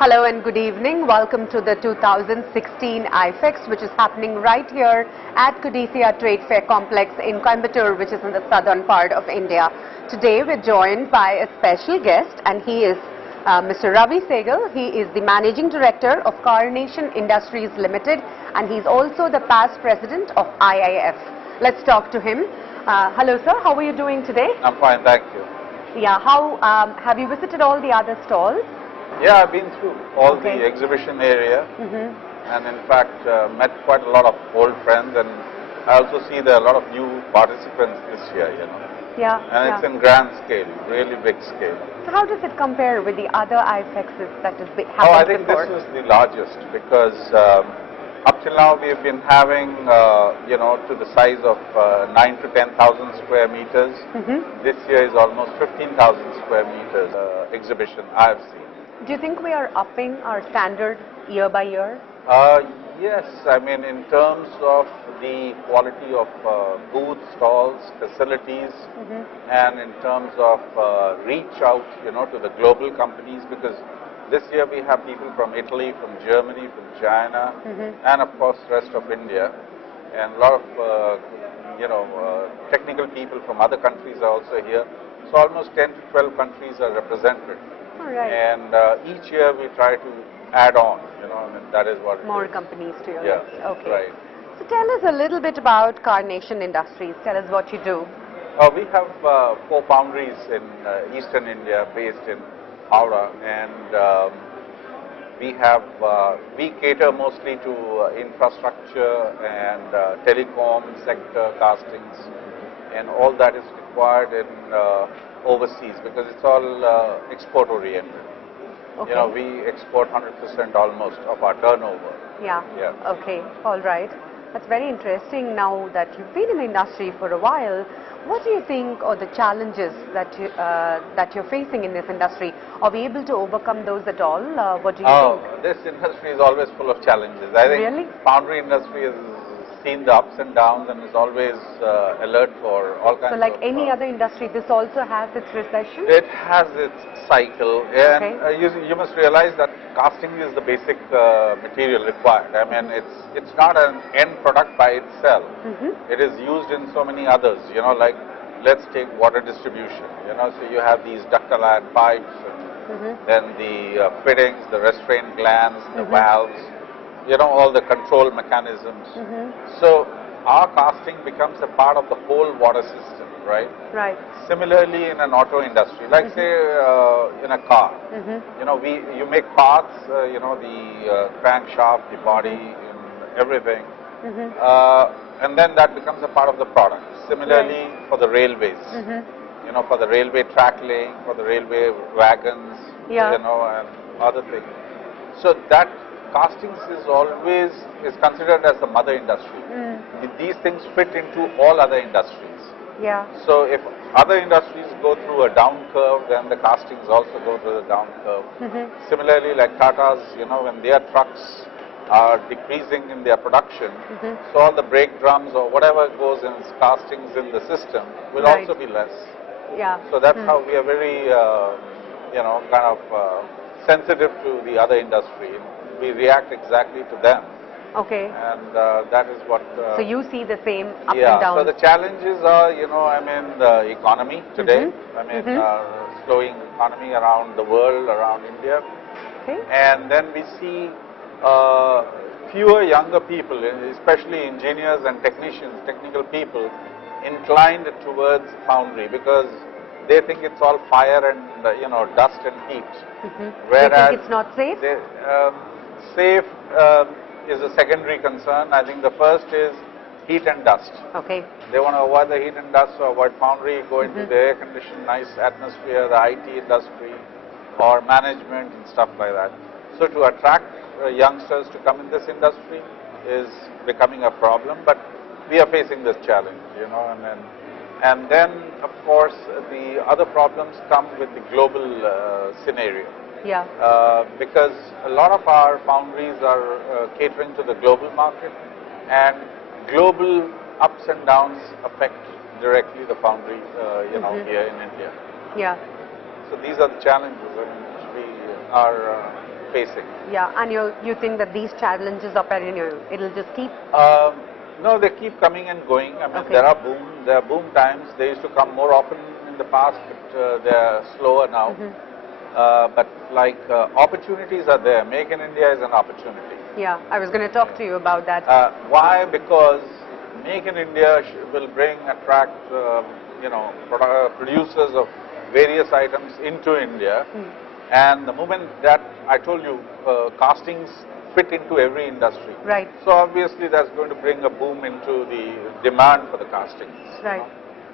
Hello and good evening. Welcome to the 2016 IFEX, which is happening right here at Codicea Trade Fair Complex in Coimbatore, which is in the southern part of India. Today we're joined by a special guest, and he is Mr. Ravi Sehgal. He is the Managing Director of Carnation Industries Limited, and he's also the past president of IIF. Let's talk to him. Hello sir, how are you doing today? I'm fine, thank you. Yeah, how have you visited all the other stalls? Yeah, I've been through all the exhibition area and in fact met quite a lot of old friends, and I also see there are a lot of new participants this year, Yeah. And it's in grand scale, really big scale. So how does it compare with the other IFEXs that has been happened Oh, I think before? this is the largest because up till now we have been having, to the size of 9 to 10,000 square meters. This year is almost 15,000 square meters exhibition I have seen. Do you think we are upping our standard year by year? Yes, I mean in terms of the quality of booth stalls, facilities, and in terms of reach out, to the global companies, because this year we have people from Italy, from Germany, from China, and of course rest of India, and a lot of technical people from other countries are also here. So almost 10 to 12 countries are represented. Right. And each year we try to add on, and that is what more companies to your list. Okay. Right. So tell us a little bit about Carnation Industries. Tell us what you do. We have 4 foundries in eastern India based in Howrah, and we cater mostly to infrastructure and telecom sector castings, and all that is required in overseas because it's all export oriented. Okay. We export 100% almost of our turnover. Yeah. Okay. All right. That's very interesting. Now that you've been in the industry for a while, what do you think are the challenges that you're facing in this industry? Are we able to overcome those at all? What do you think? This industry is always full of challenges. I think Really? foundry industry has seen the ups and downs and is always alert for all kinds of... So like any other industry, this also has its recession? It has its cycle, and you must realize that casting is the basic material required. I mean, it's not an end product by itself. It is used in so many others, like let's take water distribution, so you have these ductile iron pipes, and then the fittings, the restraint glands, the valves, all the control mechanisms. So our casting becomes a part of the whole water system, right? Right. Similarly, in an auto industry, like say in a car, you make parts, the crankshaft, the body, everything, and then that becomes a part of the product. Similarly, for the railways, for the railway track laying, for the railway wagons, and other things. So that castings is considered as the mother industry. These things fit into all other industries. Yeah. So if other industries go through a down curve, then the castings also go through the down curve. Similarly, like Tata's, when their trucks are decreasing in their production, so all the brake drums or whatever goes in castings in the system will also be less. Yeah. So that's how we are very, kind of sensitive to the other industry. We react exactly to them. Okay. And that is what... so you see the same up and down. So the challenges are, the economy today. I mean, slowing economy around the world, around India. Okay. And then we see fewer younger people, especially engineers and technicians, technical people, inclined towards foundry because they think it's all fire and, dust and heat. Whereas they think it's not safe? Safe is a secondary concern. I think the first is heat and dust. Okay. They want to avoid the heat and dust, so avoid foundry, go into the air-conditioned, nice atmosphere, the IT industry, or management and stuff like that. So to attract youngsters to come in this industry is becoming a problem, but we are facing this challenge, and then of course the other problems come with the global scenario. Yeah. Because a lot of our foundries are catering to the global market, and global ups and downs affect directly the foundry, here in India. Yeah. So these are the challenges which we are facing. Yeah, and you think that these challenges are perennial? It'll just keep. No, they keep coming and going. I mean, there are boom times. They used to come more often in the past, but they are slower now. But like opportunities are there. Make in India is an opportunity. Yeah, I was going to talk to you about that. Why? Because Make in India will attract, producers of various items into India. And the moment that I told you, castings fit into every industry. Right. So obviously that's going to bring a boom into the demand for the castings. Right.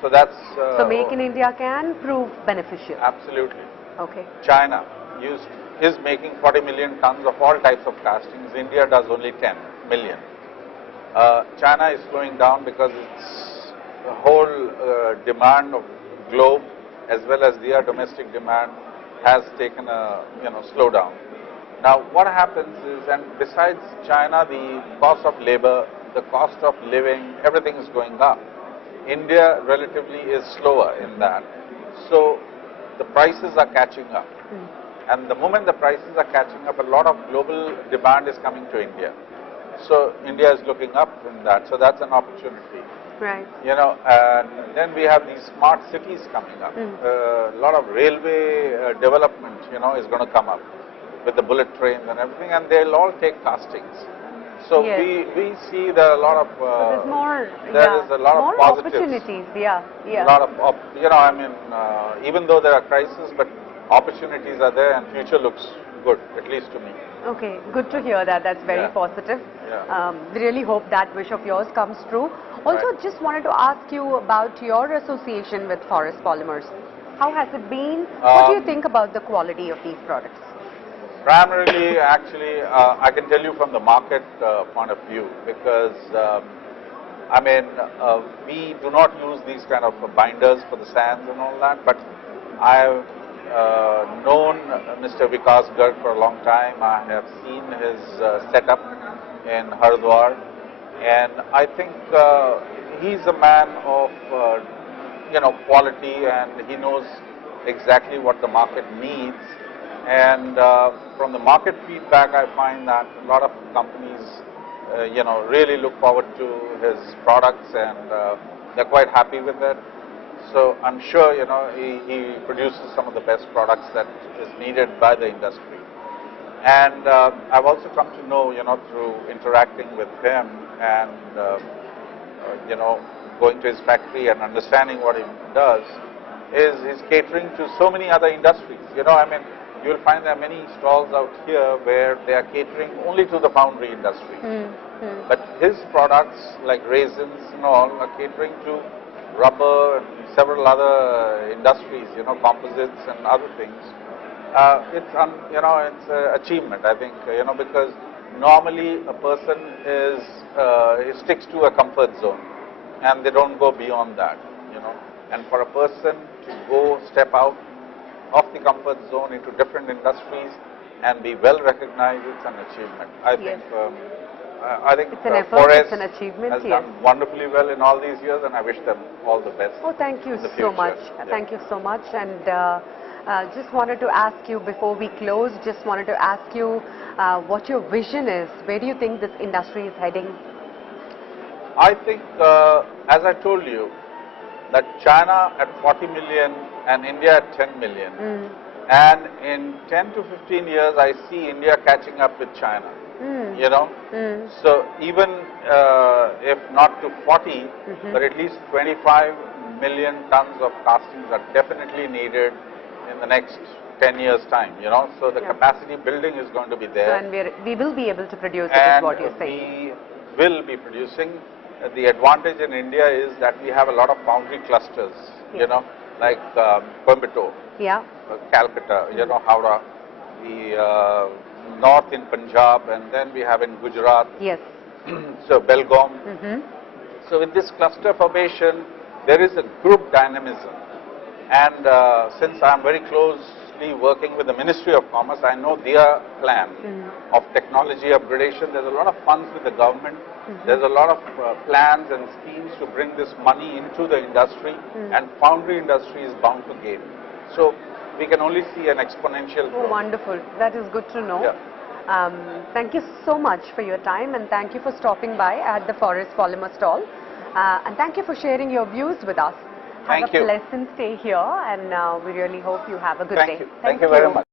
So that's... so Make in India can prove beneficial. Absolutely. Okay. China is making 40 million tons of all types of castings. India does only 10 million. China is slowing down because its whole demand of globe as well as their domestic demand has taken a slowdown. Now what happens is, and besides China, the cost of labor, the cost of living, everything is going up. India relatively is slower in that. So the prices are catching up. And the moment the prices are catching up, a lot of global demand is coming to India. So India is looking up in that. So that's an opportunity. Right. And then we have these smart cities coming up. A lot of railway development, is going to come up with the bullet trains and everything, and they'll all take castings. So we see there are a lot of so there's more, there is a lot more of positives. Opportunities. Yeah. A lot of even though there are crises, but opportunities are there, and future looks good, at least to me. Okay, good to hear that. That's very positive. We really hope that wish of yours comes true. Also, just wanted to ask you about your association with Forace Polymers. How has it been? What do you think about the quality of these products? Primarily, actually, I can tell you from the market point of view, because we do not use these kind of binders for the sands and all that, but I've known Mr. Vikas Garg for a long time. I have seen his setup in Haridwar, and I think he's a man of quality, and he knows exactly what the market needs. And from the market feedback, I find that a lot of companies really look forward to his products, and they're quite happy with it. So I'm sure he produces some of the best products that is needed by the industry. And I've also come to know through interacting with him and going to his factory and understanding what he does, is he's catering to so many other industries. You'll find there are many stalls out here where they are catering only to the foundry industry. But his products like resins and all are catering to rubber and several other industries, composites and other things. It's an achievement, I think, because normally a person he sticks to a comfort zone and they don't go beyond that, And for a person to step out of the comfort zone into different industries and be well recognized, it's an achievement. I think it's an effort, Forace it's an achievement, has done wonderfully well in all these years, and I wish them all the best. Oh, thank you so much. Thank you so much. And just wanted to ask you before we close, just wanted to ask you what your vision is. Where do you think this industry is heading? I think, as I told you, that China at 40 million and India at 10 million. And in 10 to 15 years, I see India catching up with China. So even if not to 40, but at least 25 million tons of castings are definitely needed in the next 10 years' time, So the capacity building is going to be there. And we will be able to produce it, is what you're saying. We will be producing. The advantage in India is that we have a lot of foundry clusters, like Coimbatore, Calcutta, Howrah, the north in Punjab, and then we have in Gujarat. So Belgaum. So with this cluster formation, there is a group dynamism. And since I'm very closely working with the Ministry of Commerce, I know their plan of technology upgradation. There's a lot of funds with the government. There's a lot of plans and schemes to bring this money into the industry, and foundry industry is bound to gain. So we can only see an exponential growth. Oh, wonderful. That is good to know. Thank you so much for your time, and thank you for stopping by at the Forace Polymer stall. And thank you for sharing your views with us. Have a pleasant stay here, and we really hope you have a good day. Thank you very much.